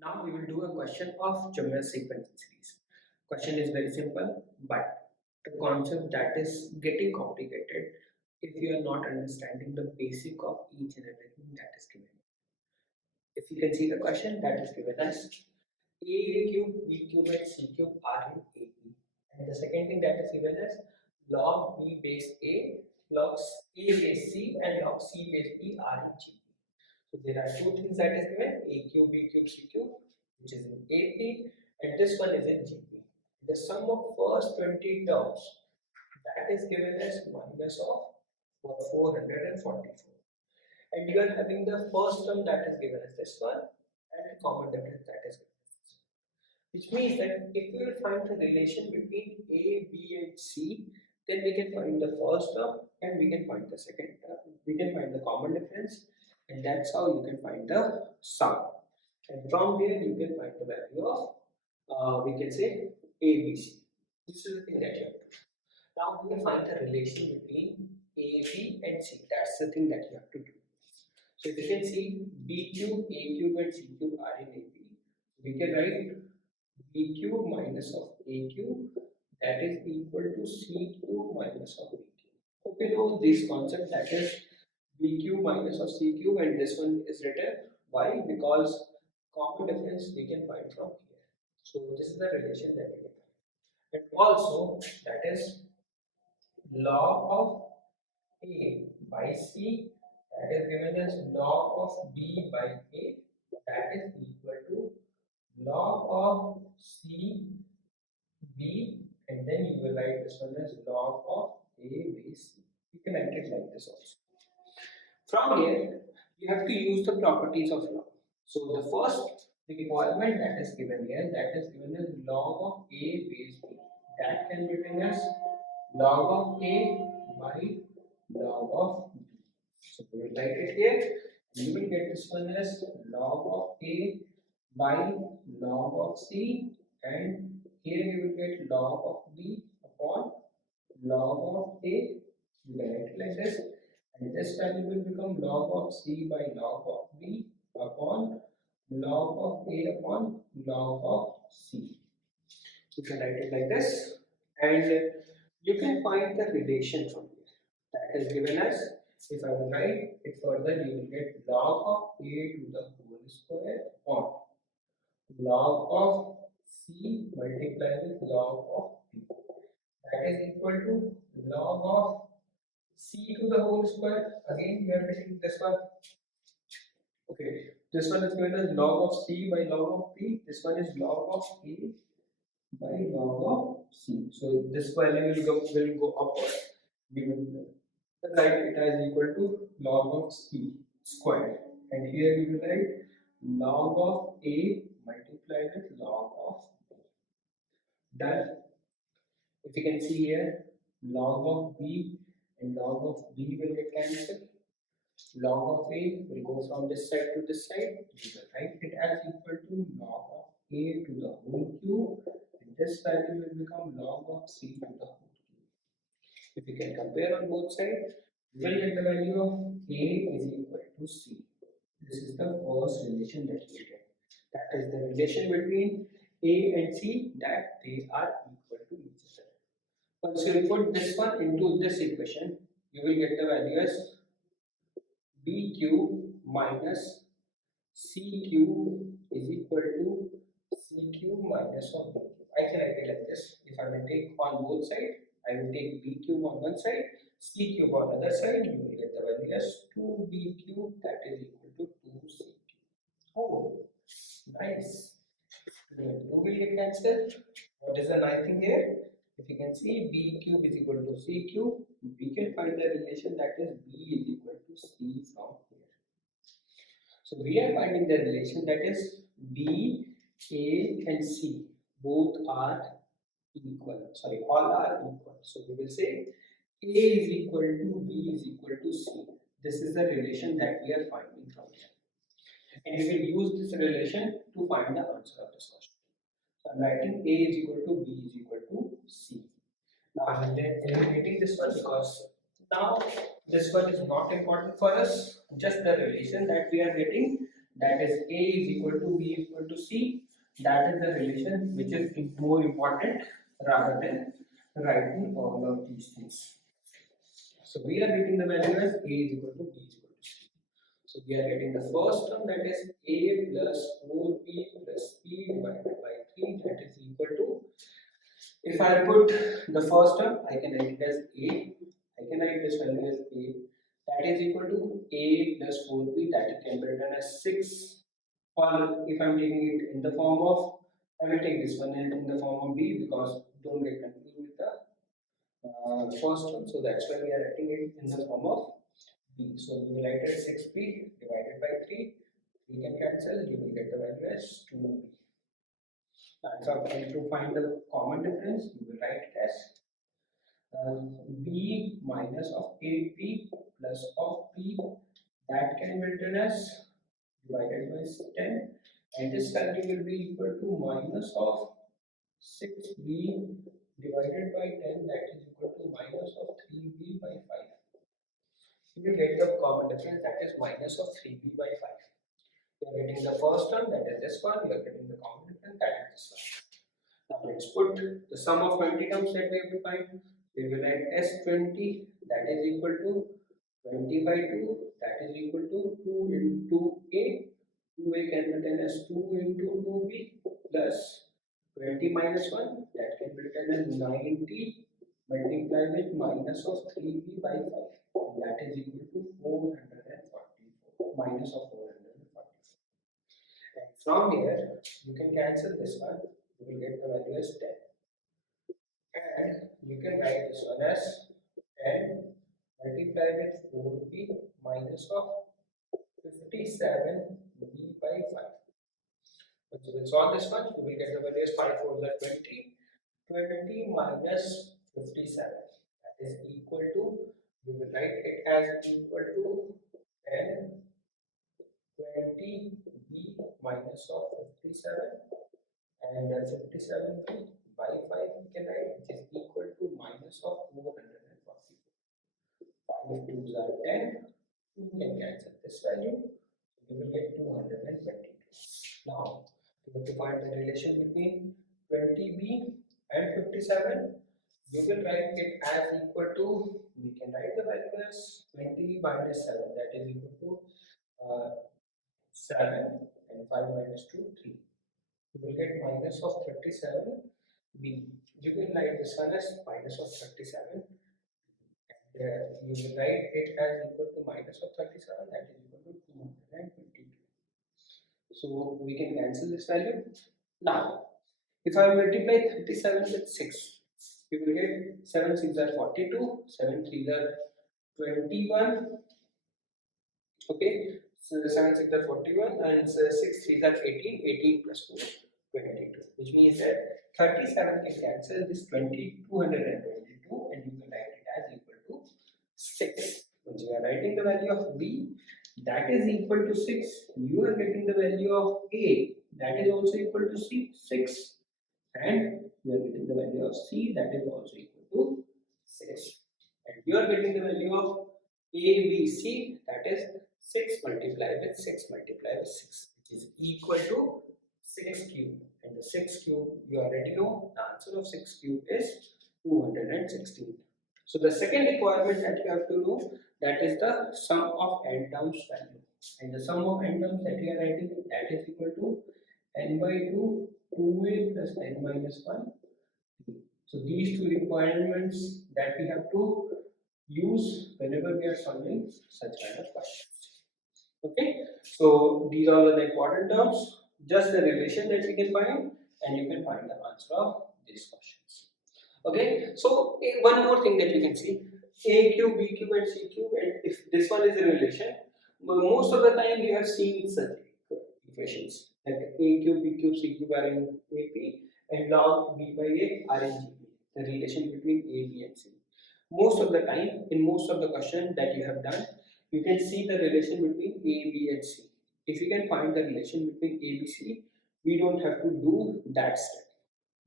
Now we will do a question of Jonas sequence series. Question is very simple, but the concept that is getting complicated if you are not understanding the basic of each and everything that is given. If you can see the question that is given as A cube, B cube and C cube are in AP. And the second thing that is given as log B base A, log A base C and log C base B are in GP. So there are two things that is given, A cube, B cube, C cube, which is in AP, and this one is in GP. The sum of first 20 terms that is given as minus of 444. And you are having the first term that is given as this one and common difference that is given as this one. Which means that if we will find the relation between A, B and C, then we can find the first term and we can find the second term. We can find the common difference, and that's how you can find the sum. And from there you can find the value of, we can say A, B, C. This is the thing that you have to do. Now we will find the relation between A, B and C. That's the thing that you have to do. So if you can see B cube, A cube and C cube are in AP, we can write B cube minus of A cube, that is equal to C cube minus of B cube. Hope you know this concept, that is B cube minus of C cube, and this one is written. Why? Because common difference we can find from here. So this is the relation that we can find. And also that is log of A by C, that is given as log of B by A, that is equal to log of C B, and then you will write this one as log of A base C. You can write it like this also. From here, you have to use the properties of log. So the first requirement that is given here, that is given as log of A base B. That can be written as log of A by log of B. So we will write it here. You will get this one as log of A by log of C, and here you will get log of B upon log of A. You can write it like this, and this value will become log of C by log of B upon log of A upon log of C. You can write it like this, and you can find the relation from here. That is given as, if I will write it further, you will get log of A to the whole square upon log of C multiplied with log of B. That is equal to log of C to the whole square. Again, we are taking this one. Okay, this one is given as log of C by log of B. This one is log of A by log of C. So this value will go upward. We will write it as equal to log of C square, and here we will write log of A multiplied with log of B. Done. If you can see here, log of B and log of B will get cancelled. Log of A will go from this side to this side. We will write it as equal to log of A to the whole cube, and this value will become log of C to the whole cube. If you can compare on both sides, we will get the value of A is equal to C. This is the first relation that we get. That is the relation between A and C, that they are equal to each other. Once you put this one into this equation, you will get the value as B cube minus C cube is equal to C cube minus 1 B cube. I can write it like this. If I will take on both sides, I will take B cube on one side, C cube on the other side, you will get the value as 2B cube, that is equal to 2C cube. Oh, nice. 2 will get cancelled. What is the nice thing here? If you can see, B cube is equal to C cube, we can find the relation, that is B is equal to C from here. So we are finding the relation, that is B, A and C both are equal. Sorry, all are equal. So we will say A is equal to B is equal to C. This is the relation that we are finding from here. And we will use this relation to find the answer of this question. So I'm writing A is equal to B is equal to C. Now I'm eliminating this one because now this one is not important for us. Just the relation that we are getting, that is A is equal to B is equal to C. That is the relation which is more important rather than writing all of these things. So we are getting the value as A is equal to B is equal to C. So we are getting the first term, that is A plus 4B plus B divided by 3, that is equal to, if I put the first term, I can write it as A. I can write this value as A. That is equal to A plus 4B, that can be written as 6. Or if I am taking it in the form of, I will take this one in the form of B, because don't get confused with the first one. So that's why we are writing it in the form of B. So we will write it as 6B divided by 3. We can cancel, you will get the value as 2B. And so to find the common difference, you will write it as B minus of 8B plus of B, that can be written as divided by 10, and this value will be equal to minus of 6B divided by 10, that is equal to minus of 3B by 5. You will get the common difference, that is minus of 3B by 5. You are getting the first term, that is this one. You are getting the common difference, that is this one. Now let's put the sum of 20 terms that we have to find. We will write S20, that is equal to 20 by 2, that is equal to 2 into A. 2A can be written as 2 into 2B plus 20 minus 1, that can be written as 90 multiplied with minus of 3B by 5, and that is equal to 444, minus of 444. And from here, you can cancel this one, you will get the value as 10. And you can write this one as 10 multiplied with 4B minus of 57B by 5. So you will solve this one, you will get the value as 5 4 is 20. 20 minus 57, that is equal to, we will write it as equal to 10 20B minus of 57, and 57B by 5 we can write, which is equal to minus of 444. 5 2s are 10, you can cancel this value, you will get 222. Now we have to find the relation between 20B and 57. You will write it as equal to, we can write the value as 20 minus 7, that is equal to 7, and 5 minus 2 3. You will get minus of 37B. You can write this one as minus of 37, and you will write it as equal to minus of 37, that is equal to 222. So we can cancel this value. Now if I multiply 37 with 6, you will get 7 6 are 42, 7 3 are 21. Okay, so the 7 6 are 41, and 6 3 are 18. 18 plus 4 22, which means that 37 can cancel this 222, and you can write it as equal to 6. Once you are writing the value of B, that is equal to 6, you are getting the value of A, that is also equal to 6, and you are getting the value of C, that is also equal to 6, and you are getting the value of ABC, that is 6 multiplied with 6 multiplied with 6, which is equal to 6 cube, and the 6 cube you already know, the answer of 6 cube is 216. So the second requirement that you have to know, that is the sum of n terms value, and the sum of n terms that we are writing, that is equal to n by 2 2a plus n minus 1. So these two requirements that we have to use whenever we are solving such kind of questions. Okay, so these are the important terms, just the relation that we can find, and you can find the answer of these questions. Okay, so one more thing that you can see, a cube, b cube, and c cube, and if this one is a relation, most of the time you have seen such equations like a cube, b cube, c cube are in AP, and log b by a are in GP, the relation between a, b, and c. Most of the time, in most of the questions that you have done, you can see the relation between a, b, and c. If you can find the relation between a, b, c, we don't have to do that step.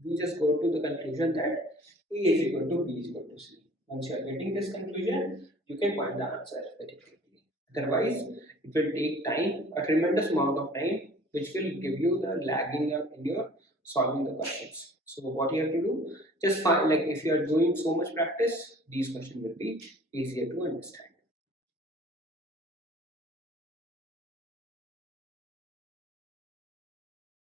We just go to the conclusion that a is equal to b is equal to c. Once you are getting this conclusion, you can find the answer very quickly. Otherwise, it will take time, a tremendous amount of time, which will give you the lagging in your solving the questions. So what you have to do, just find, like if you are doing so much practice, these questions will be easier to understand.